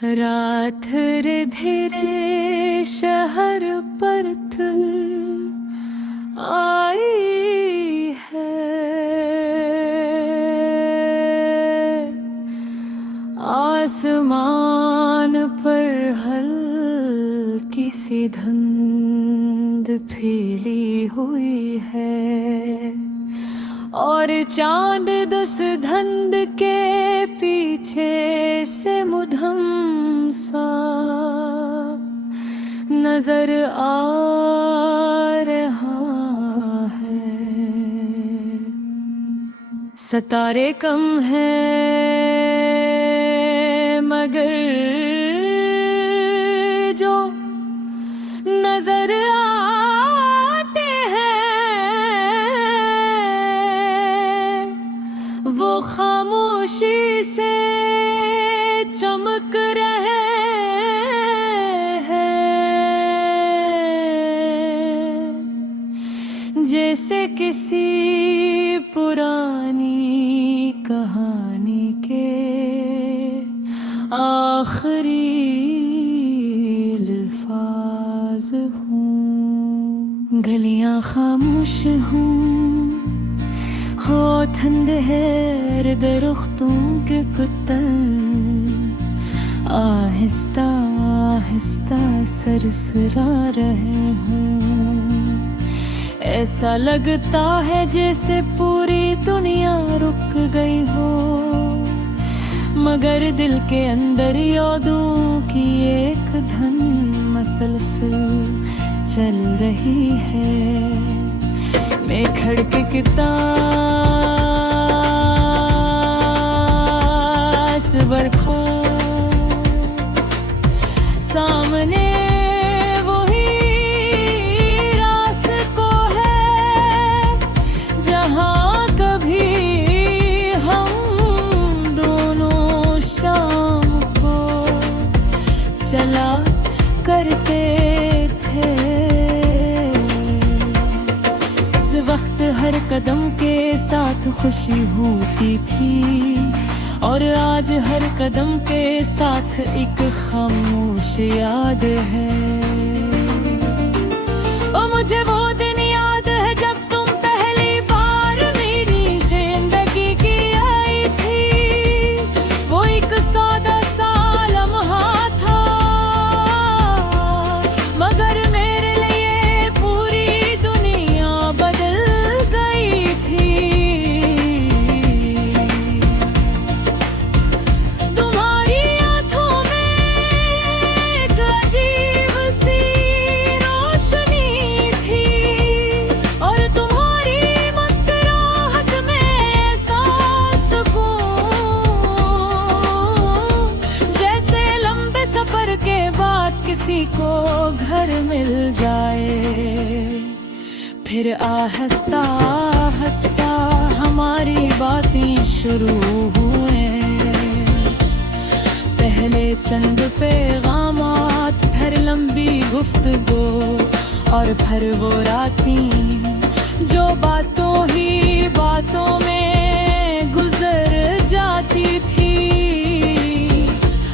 रात रे धीरे शहर पर आई है। आसमान पर हल्की सी धुंध फैली हुई है और चांद दस धंध के पीछे से मुधम सा नजर आ रहा है। सितारे कम है मगर जो नजर आते हैं वो खामोशी से चमक रहे हैं, जैसे किसी पुरानी कहानी के आखिरी अल्फाज हूँ। गलियां खामोश हूँ, हो ठंड है दरख्तों के पत्तल आहिस्ता आहिस्ता सरसरा रहे हूँ। ऐसा लगता है जैसे पूरी दुनिया रुक गई हो, मगर दिल के अंदर यादों की एक धन मसलसल चल रही है। मैं खड़के किताब बरखो सामने वही रास्ता है जहाँ कभी हम दोनों शाम को चला करते थे। इस वक्त हर कदम के साथ खुशी होती थी और आज हर कदम के साथ एक खामोश याद है। ओ मुझे वो दिन याद है जब तुम पहली बार मेरी जिंदगी की आई थी। वो एक सादा सा लम्हा था मगर मेरे लिए पूरी दुनिया बदल गई थी। किसी को घर मिल जाए फिर आहिस्ता आहिस्ता हमारी बातें शुरू हुए। पहले चंद पैगामात, फिर लंबी गुफ्तगू और फिर वो रातें जो बातों ही बातों में गुजर जाती थी।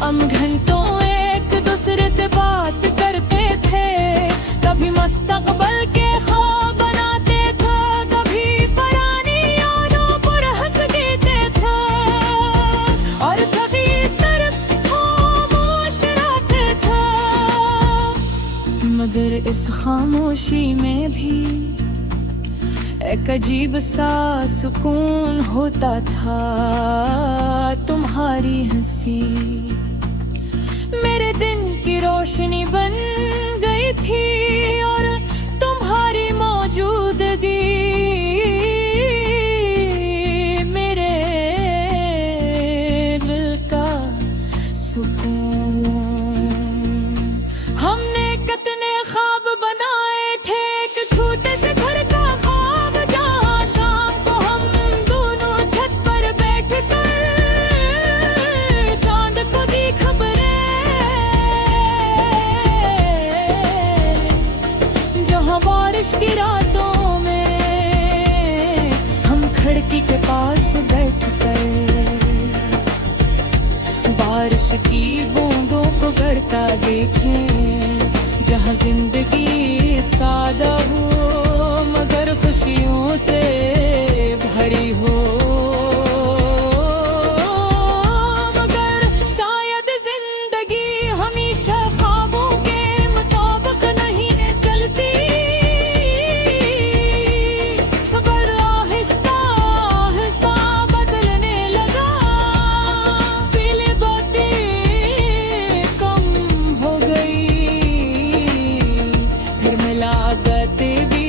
हम घंटों दूसरे से बात करते थे, कभी मुस्तकबिल के ख्वाब बनाते थे, कभी पुरानी यादों पर हंस देते थे और कभी सिर्फ खामोश रहते थे। मगर इस खामोशी में भी एक अजीब सा सुकून होता था। तुम्हारी हंसी मेरे दिन की रोशनी बन गई थी और तुम्हारी मौजूदगी मेरे दिल का सुकून। हमने कितने ख्वाब बनाए थे, एक छोटे से घर का ख्वाब जहाँ शाम को हम दोनों छत पर बैठ कर चांद को दी खबरें। बारिश की रातों में हम खिड़की के पास बैठ कर बारिश की बूंदों को गिरता देखें, जहाँ जिंदगी सादा हो मगर खुशियों से भरी हो। मगर शायद जिंदगी हमेशा ख्वाबों के मुताबिक नहीं चलती, मगर आहिस्ता आहिस्ता बदलने लगा। पहले बातें कम हो गई, फिर मिलावटें भी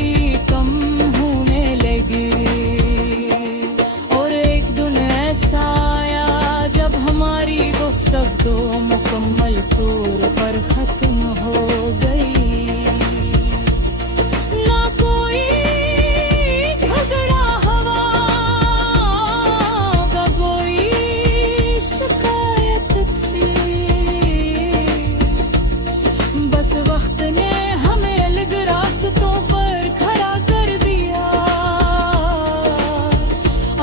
कम होने लगी। और एक दिन ऐसा आया जब हमारी गुफ्तगू मुकम्मल तौर पर खत्म हो गई। ना कोई झगड़ा हुआ, ना कोई शिकायत थी, बस वक्त ने हमें अलग रास्तों पर खड़ा कर दिया।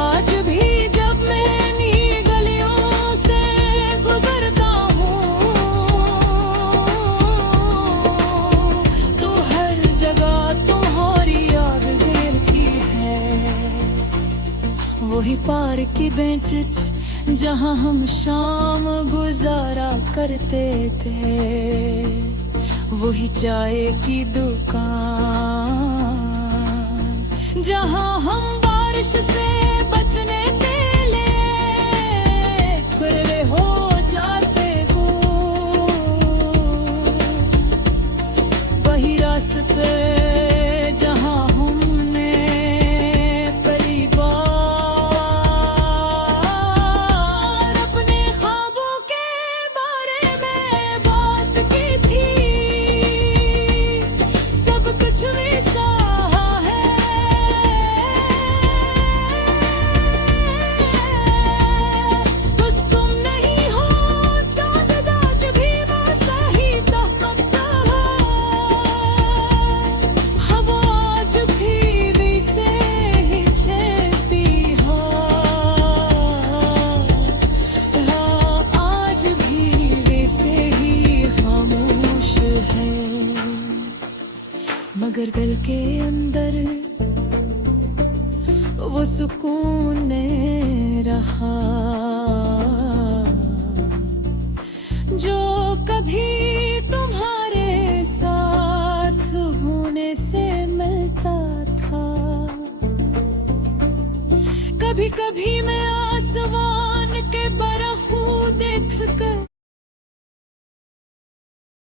आज भी जब मैं इन्हीं गलियों से गुजरता हूँ तो हर जगह तुम्हारी याद घेरती है। वही पार्क की बेंच जहाँ हम शाम गुजारा करते थे, वही चाय की दुकान जहाँ हम बारिश से बचने के लिए खुले हो जाते हो, वही रास्ते जहाँ हमने पहली बार अपने ख्वाबों के बारे में बात की थी। सब कुछ वैसा है, बस तुम नहीं हो चांद आज भी वैसा ही दहकता है। हवा आज भी वैसे ही चलती है, आज भी वैसे ही खामोश है, मगर दिल के अंदर वो सुकून ने रहा जो कभी तुम्हारे साथ होने से मिलता था। कभी कभी मैं आसमान के बरखू देख कर